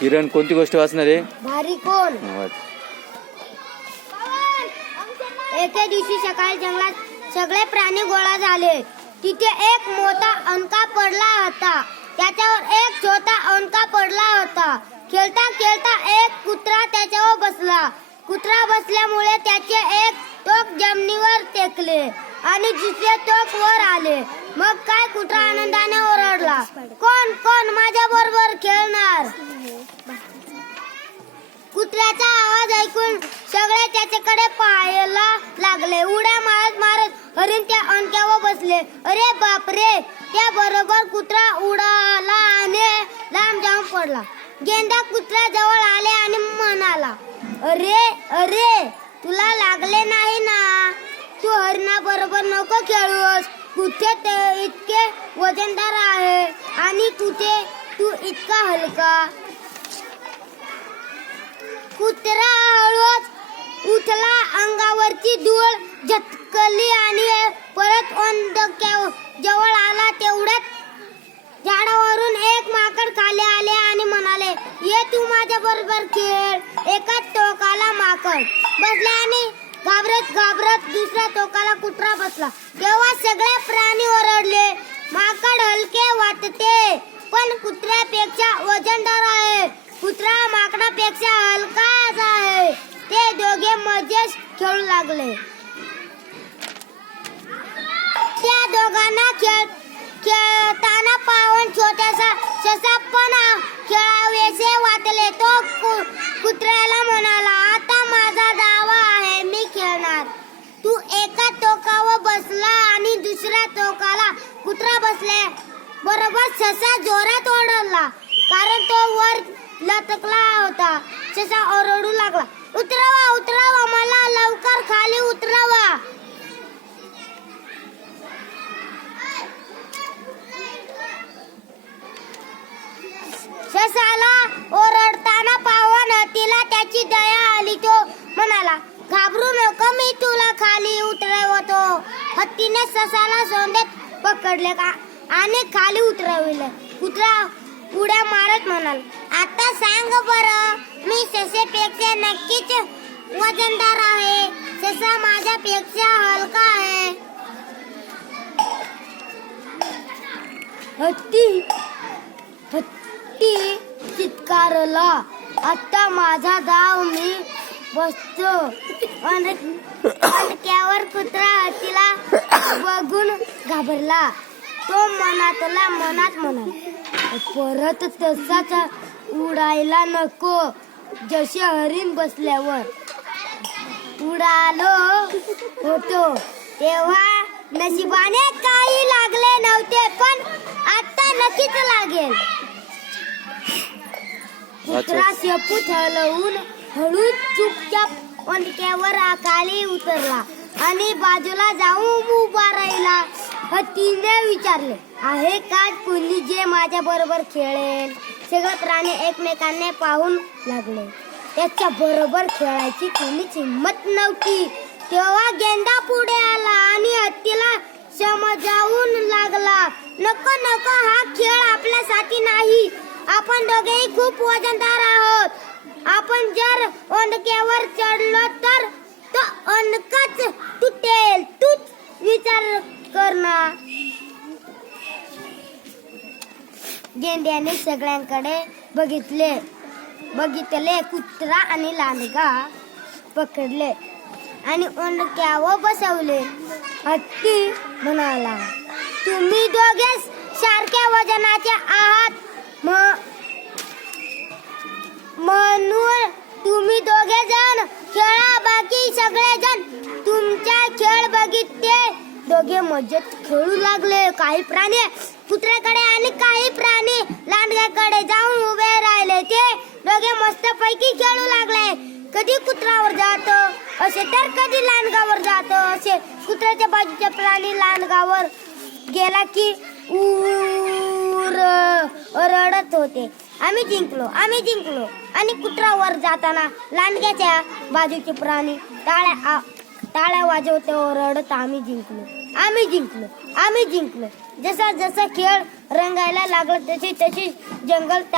किरण कोणती गोष्ट वाचणार आहे? भारी कोण. एके दिवशी सकाळी जंगलात सगळे प्राणी गोळा झाले. तिथे एक मोठा अणका पडला होता. त्याच्यावर एक छोटा अणका पडला होता. खेळता खेळता एक कुत्रा त्याच्यावर बसला. कुत्रा बसल्यामुळे त्याचे एक टोक जमिनीवर टेकले आणि दुसरे टोक वर आले. मग काय कुत्रा आनंदाने ओरडला, कोण कोण माझ्या बरोबर खेळणार. कुत्र्याचा आवाज ऐकून सगळे त्याच्याकडे पाहायला लागले. उड्या मारत मारत हरिण त्या अणक्यावर बसले. अरे बापरे, त्या बरोबर कुत्रा उडाला आणि लांब जाऊन पडला. गेंडा कुत्र्या जवळ आले आणि म्हणाला, अरे अरे, तुला लागले नाही ना. तू हरिणा बरोबर नको खेळूस. कुठे ते इतके वजनदार आहे आणि कुठे तू इतका हलका. कुत्रा हळूच उठला, अंगावरची धूळ झटकली आणि परत जवळ आला. तेवढ्यात झाडावरून एक माकड खाली आले आणि म्हणाले, ये तू माझ्या बरोबर खेळ. एकाच टोकाला माकड बसले आणि घाबरत घाबरत दुसऱ्या टोकाला कुत्रा बसला. तेव्हा सगळे प्राणी ओरडले. माकड हलके वाटते पण कुत्र्यापेक्षा वजनदार आहे. कुत्रा माकडापेक्षा हलकाच आहे. ते दोघे मजेत खेळू लागले. त्या दोघांना खेळताना पाहून छोटासा ससा पण खेळावेसे वाटले. तो कुत्र्याला म्हणाला, आता माझा दावा आहे, मी खेळणार. तू एका टोकावर बसला आणि दुसऱ्या टोकाला कुत्रा बसले बरोबर ससा जोरात ओरडला, कारण तो वर लटकला होता. ससा ओरडू लागला, उतरवा उतरवा, मला लवकर खाली उतरवा. ससाला ओरडताना पाहून हत्तीला त्याची दया आली. तो म्हणाला, घाबरू नको, मी तुला खाली उतरवतो. हत्तीने ससाला सोंडेत पकडले आणि खाली उतरविले. कुत्रा उड्या मारत म्हणाला, आता सांग बरं, मी ससेपेक्षा नक्कीच वजनदार आहे. ससा माझ्यापेक्षा हलका आहे. हत्ती चित्कारला, आता माझा डाव मी बसतो. अणक्यावर कुत्रा हत्तीला बघून घाबरला. तो मनातला मनात म्हणाला, परत तसाच उडायला नको जसे हरिण बसल्यावर उडालो होतो तेव्हा. नशिबाने काही लागले नव्हते, पण आता नक्कीच लागेल. कुत्रा शेपूट हलवून हळूच चुपचाप अणक्यावर खाली उतरला आणि बाजूला जाऊन उभा राहिला. हत्तीने विचारले, आहे का कोणी जे माझ्या बरोबर खेळेल. सगळे प्राणी एकमेकांना पाहून लागले. त्याच्या बरोबर खेळायची कोणीच हिंमत नव्हती. तेव्हा गेंडा पुढे आला आणि हत्तीला समजावून लागला, नको नको, हा खेळ आपल्यासाठी नाही. आपण दोघेही खूप वजनदार आहोत. आपण जर अणक्यावर चढलो तर तो अणकाच तुटेल. तूच विचार कर ना. गेंड्याने सगळ्यांकडे बघितले. कुत्रा आणि लांडगा पकडले आणि अणक्यावर बसवले. हत्ती म्हणाला, तुम्ही दोघे सारख्या वजनाचे आहात, म्हणून तुम्ही दोघे जण खेळा. बाकी सगळे जण तुमचा खेळ बघितले. दोघे मजेत खेळू लागले. काही प्राणी कुत्र्याकडे आणि काही प्राणी लांडग्याकडे जाऊन उभे राहिले. ते दोघे मस्तपैकी खेळू लागले. कधी कुत्र्यावर जातो असे तर कधी लांडगावर जातो असे. कुत्र्याच्या बाजूचे प्राणी लांडगावर गेला की रडत होते, आम्ही जिंकलो, आम्ही जिंकलो. आणि कुत्र्यावर जाताना लांडग्याच्या बाजूचे प्राणी टाळ्या वाजवते रडत, आम्ही जिंकलो, आम्ही जिंकलो, आम्ही जिंकलो. जसा जसा खेळ रंगायला लागला तशी तशी जंगल